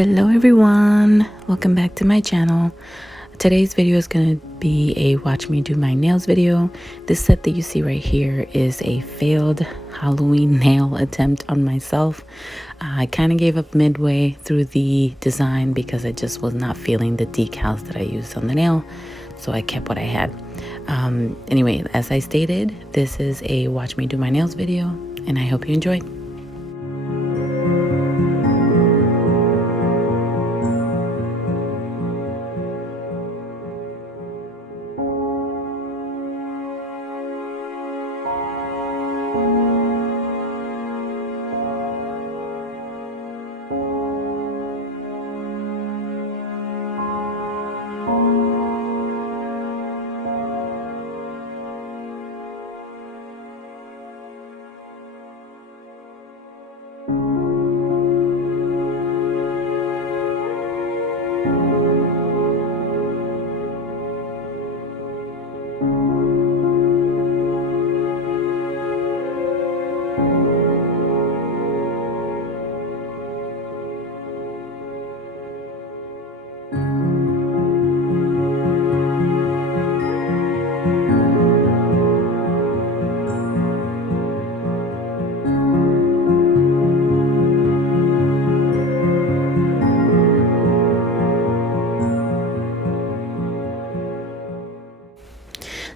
Hello everyone, welcome back to my channel. Today's video is going to be a watch me do my nails video. This set that you see right here is a failed Halloween nail attempt on myself. I kind of gave up midway through the design because I just was not feeling the decals that I used on the nail, so I kept what I had. Anyway, as I stated, this is a watch me do my nails video and I hope you enjoy.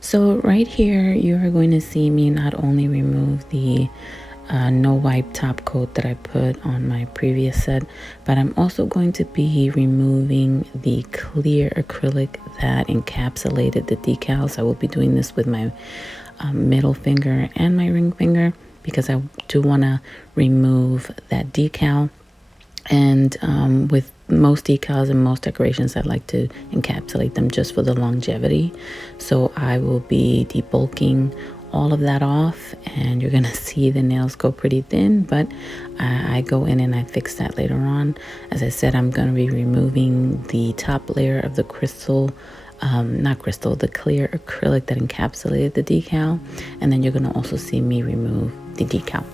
So right here, you are going to see me not only remove the no wipe top coat that I put on my previous set, but I'm also going to be removing the clear acrylic that encapsulated the decals. I will be doing this with my middle finger and my ring finger because I do want to remove that decal. And with most decals and most decorations, I like to encapsulate them just for the longevity. So I will be debulking all of that off, and you're gonna see the nails go pretty thin, but I go in and I fix that later on. As I said, I'm gonna be removing the top layer of the crystal, the clear acrylic that encapsulated the decal, and then you're gonna also see me remove the decal.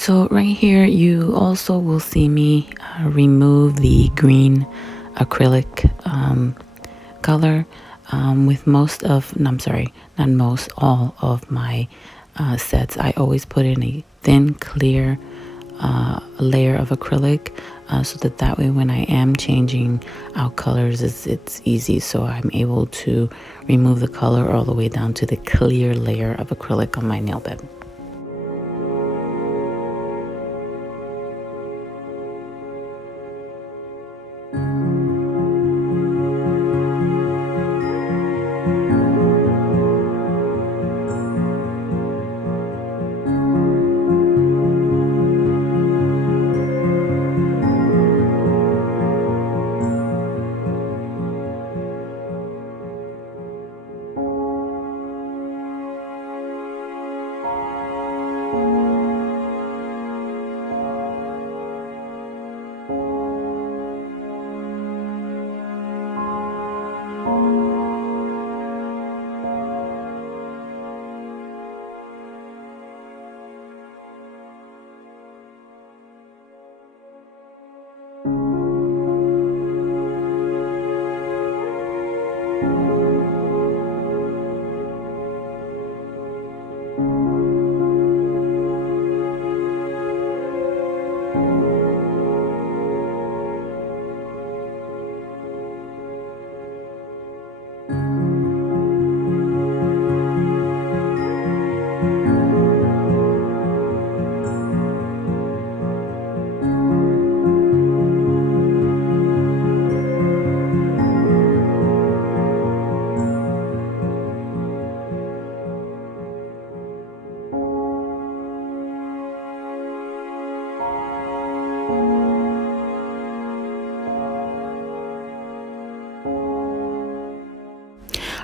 So right here, you also will see me remove the green acrylic color with most of, no, I'm sorry, not most, all of my sets. I always put in a thin, clear layer of acrylic so that way when I am changing out colors, it's easy. So I'm able to remove the color all the way down to the clear layer of acrylic on my nail bed.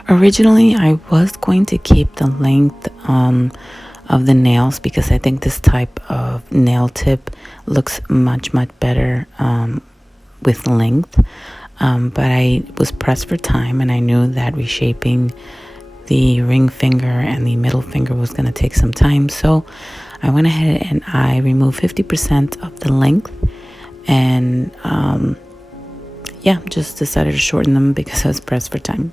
Originally, I was going to keep the length of the nails because I think this type of nail tip looks much better with length. But I was pressed for time and I knew that reshaping the ring finger and the middle finger was going to take some time. So I went ahead and I removed 50% of the length and yeah, just decided to shorten them because I was pressed for time.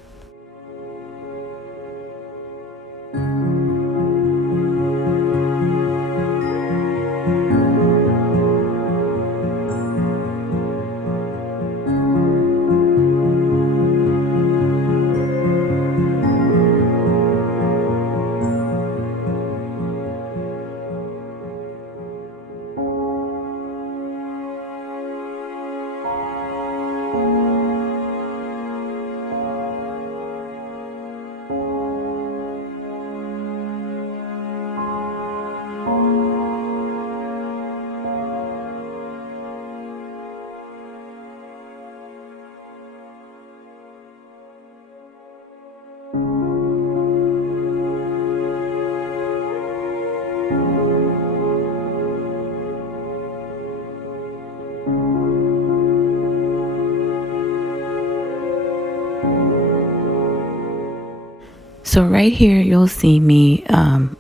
So right here, you'll see me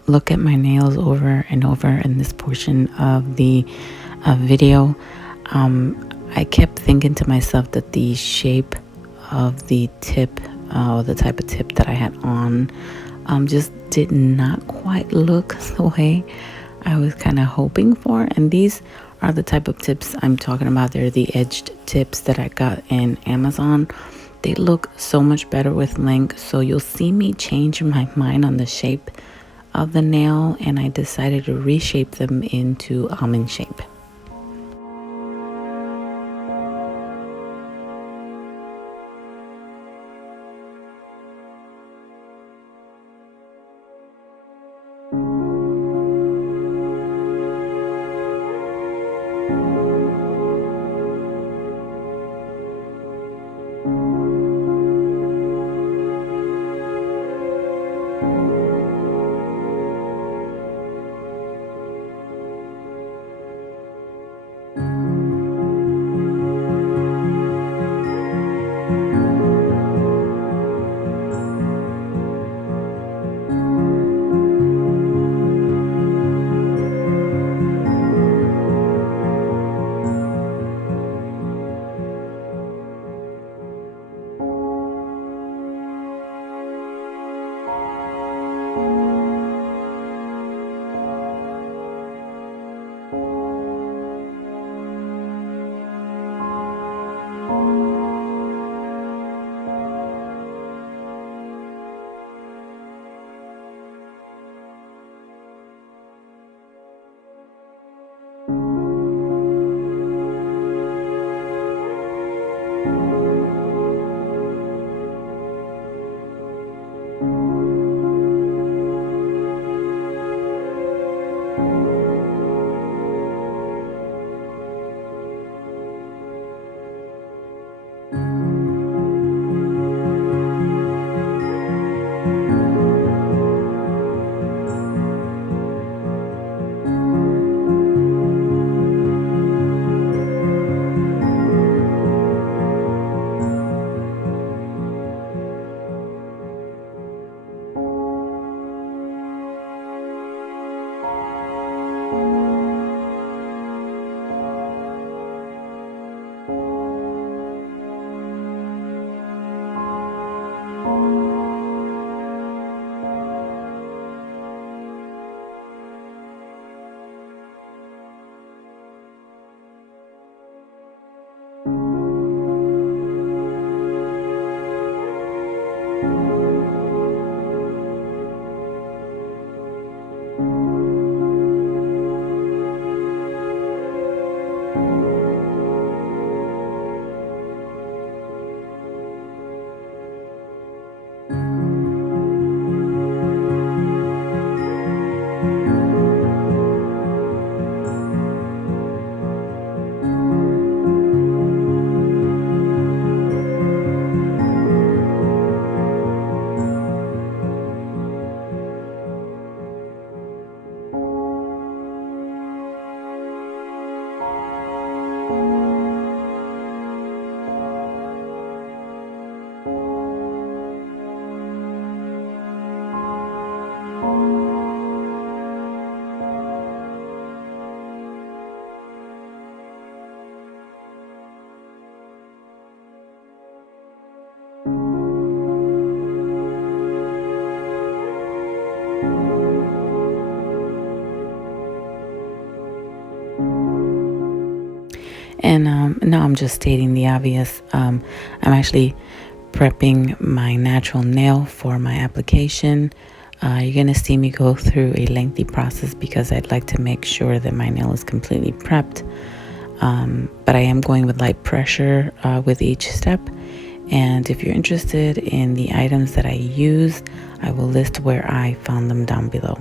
look at my nails over and over in this portion of the video. I kept thinking to myself that the shape of the tip, or the type of tip that I had on, just did not quite look the way I was kind of hoping for. And these are the type of tips I'm talking about. They're the edged tips that I got in Amazon. They look so much better with length. So you'll see me change my mind on the shape of the nail, and I decided to reshape them into almond shape. And now I'm just stating the obvious. I'm actually prepping my natural nail for my application. You're going to see me go through a lengthy process because I'd like to make sure that my nail is completely prepped. But I am going with light pressure with each step. And if you're interested in the items that I use, I will list where I found them down below.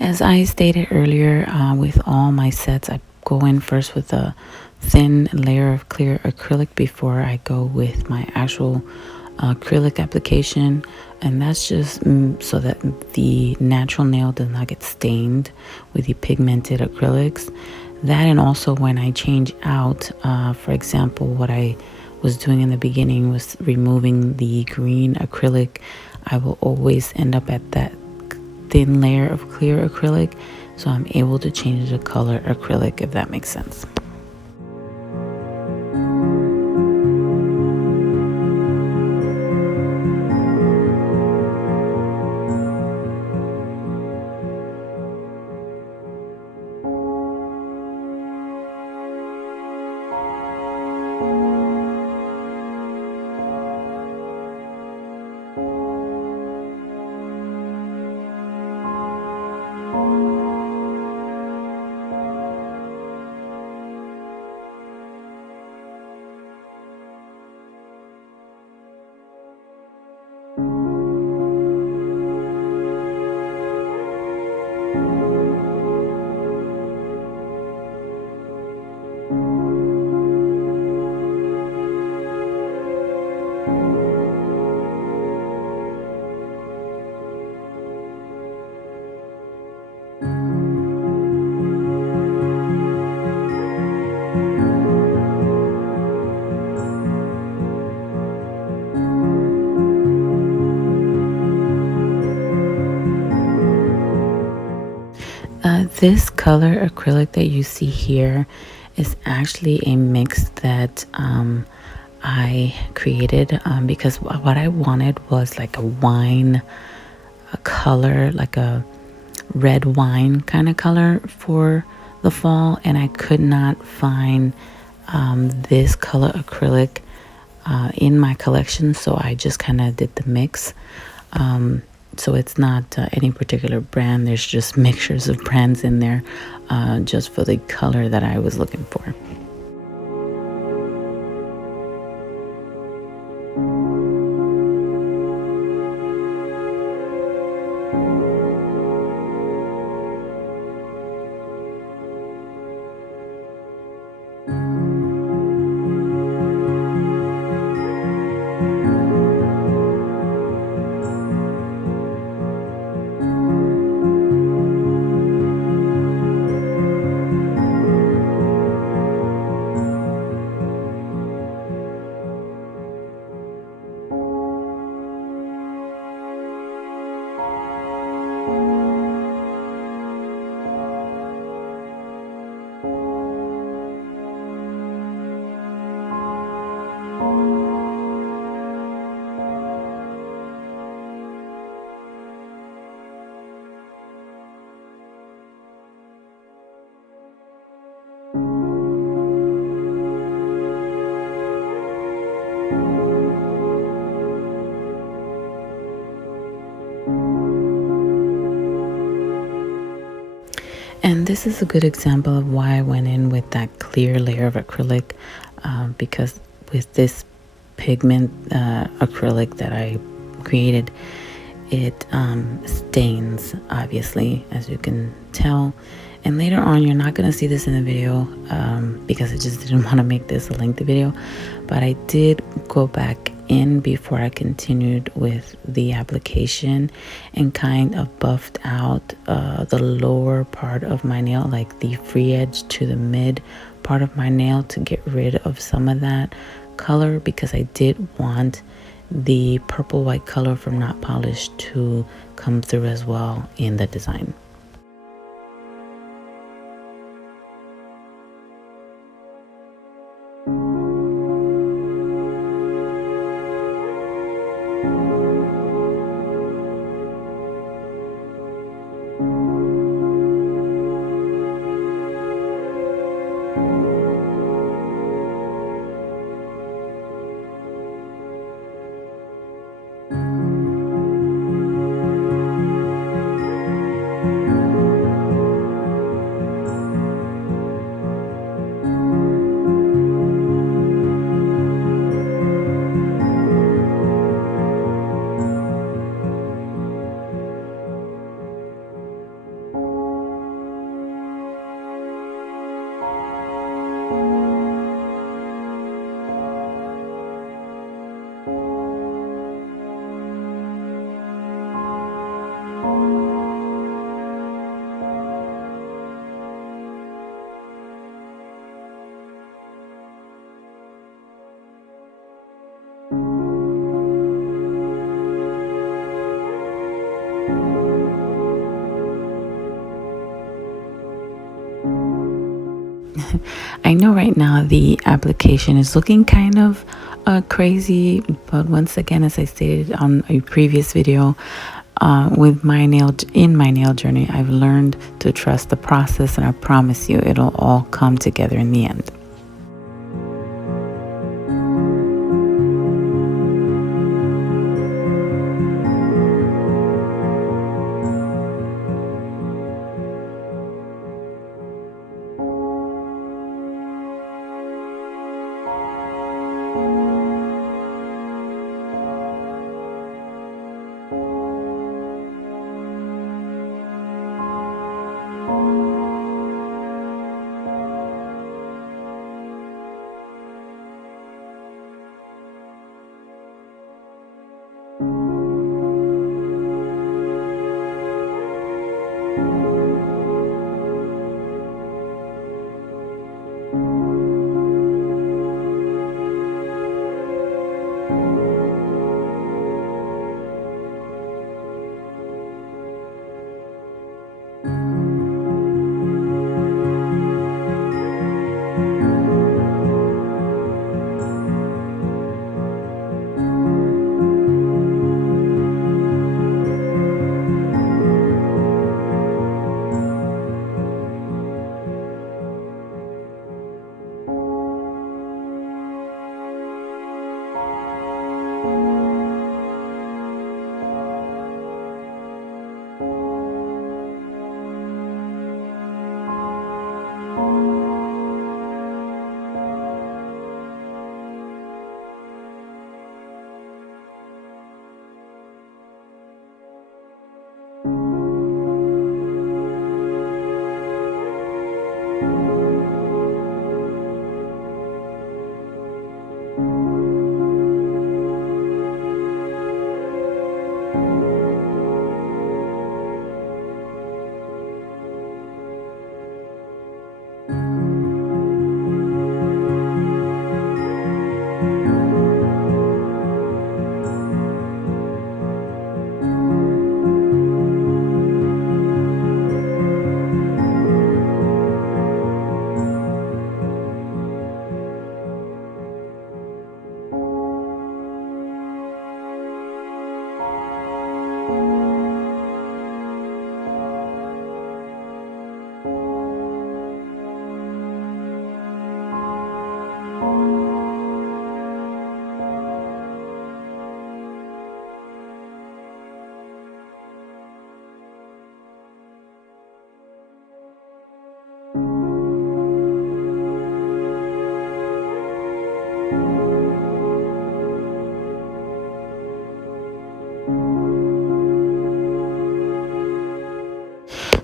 As I stated earlier, with all my sets, I go in first with a thin layer of clear acrylic before I go with my actual acrylic application, and that's just so that the natural nail does not get stained with the pigmented acrylics. That, and also when I change out, for example, what I was doing in the beginning was removing the green acrylic, I will always end up at that thin layer of clear acrylic, so I'm able to change the color acrylic, if that makes sense. This color acrylic that you see here is actually a mix that I created because what I wanted was like a wine color, like a red wine kind of color for the fall, and I could not find this color acrylic in my collection, so I just kind of did the mix. So it's not any particular brand, there's just mixtures of brands in there just for the color that I was looking for. And this is a good example of why I went in with that clear layer of acrylic, because with this pigment acrylic that I created, it stains, obviously, as you can tell. And later on, you're not going to see this in the video because I just didn't want to make this a lengthy video. But I did go back in before I continued with the application and kind of buffed out the lower part of my nail, like the free edge to the mid part of my nail, to get rid of some of that color, because I did want the purple white color from Not Polished to come through as well in the design. I know right now the application is looking kind of crazy, but once again, as I stated on a previous video, with my nail journey, I've learned to trust the process, and I promise you it'll all come together in the end.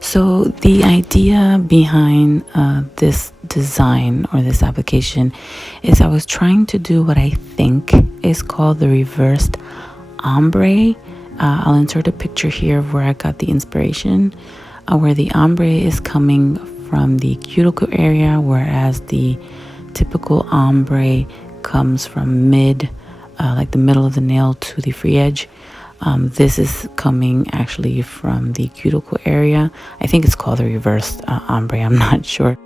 So the idea behind this design or this application is I was trying to do what I think is called the reversed ombre. I'll insert a picture here of where I got the inspiration, where the ombre is coming from the cuticle area, whereas the typical ombre comes from like the middle of the nail to the free edge. This is coming actually from the cuticle area. I think it's called the reversed ombre. I'm not sure.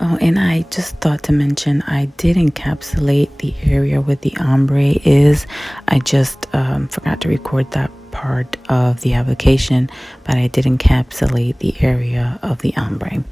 Oh, and I just thought to mention, I did encapsulate the area where the ombre is. I just forgot to record that part of the application, but I did encapsulate the area of the ombre.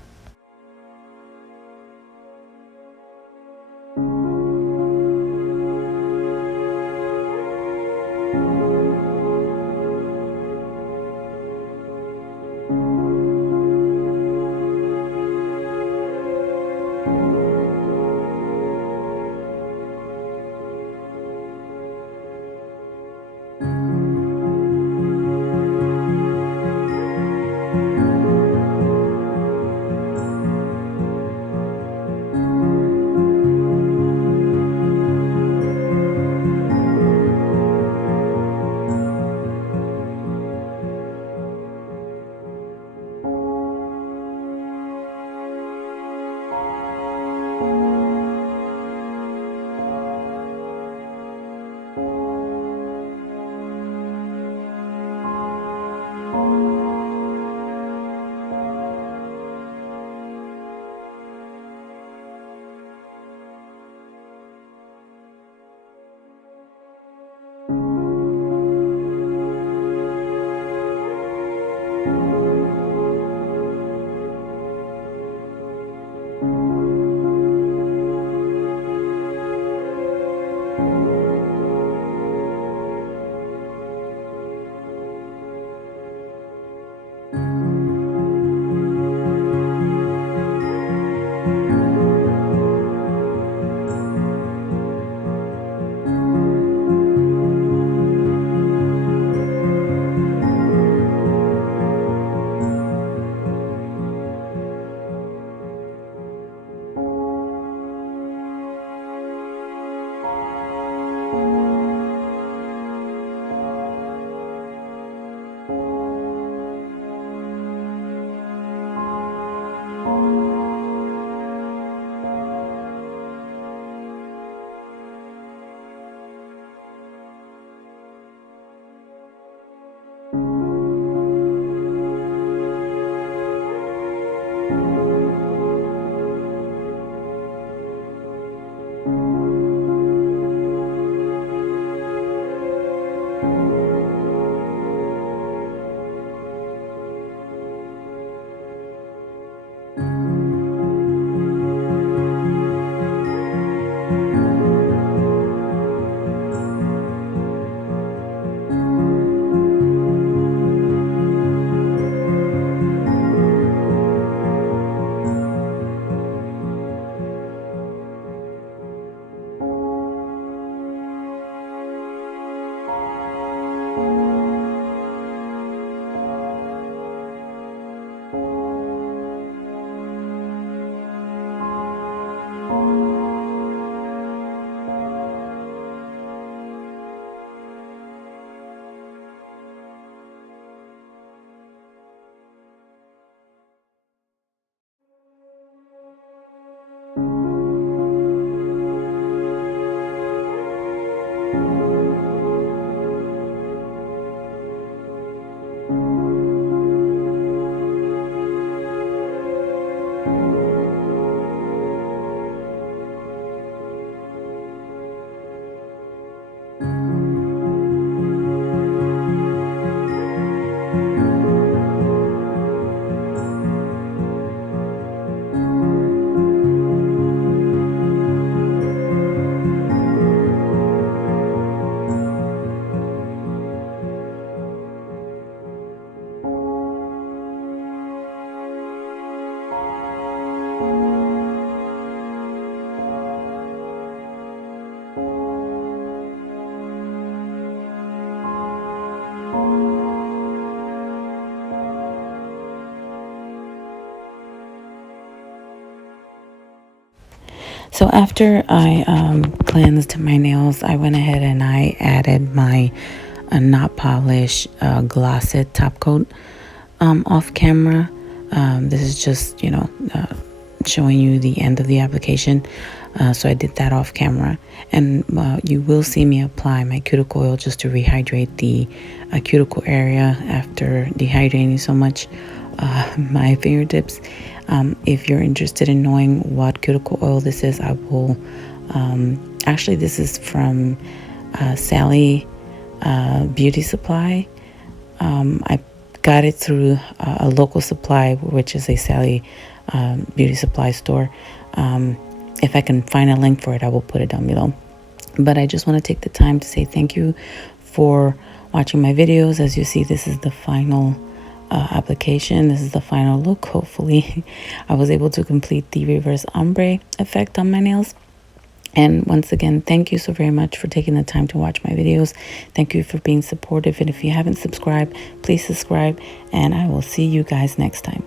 So after I cleansed my nails, I went ahead and I added my not polished glossed top coat off camera. This is just, showing you the end of the application. So I did that off camera, and you will see me apply my cuticle oil just to rehydrate the cuticle area after dehydrating so much my fingertips. If you're interested in knowing what cuticle oil this is, I will actually, this is from Sally Beauty Supply. I got it through a local supply, which is a Sally Beauty Supply store. If I can find a link for it, I will put it down below. But I just want to take the time to say thank you for watching my videos. As you see, this is the final application. This is the final look. Hopefully I was able to complete the reverse ombre effect on my nails. And once again, thank you so very much for taking the time to watch my videos. Thank you for being supportive. And if you haven't subscribed, please subscribe. And I will see you guys next time.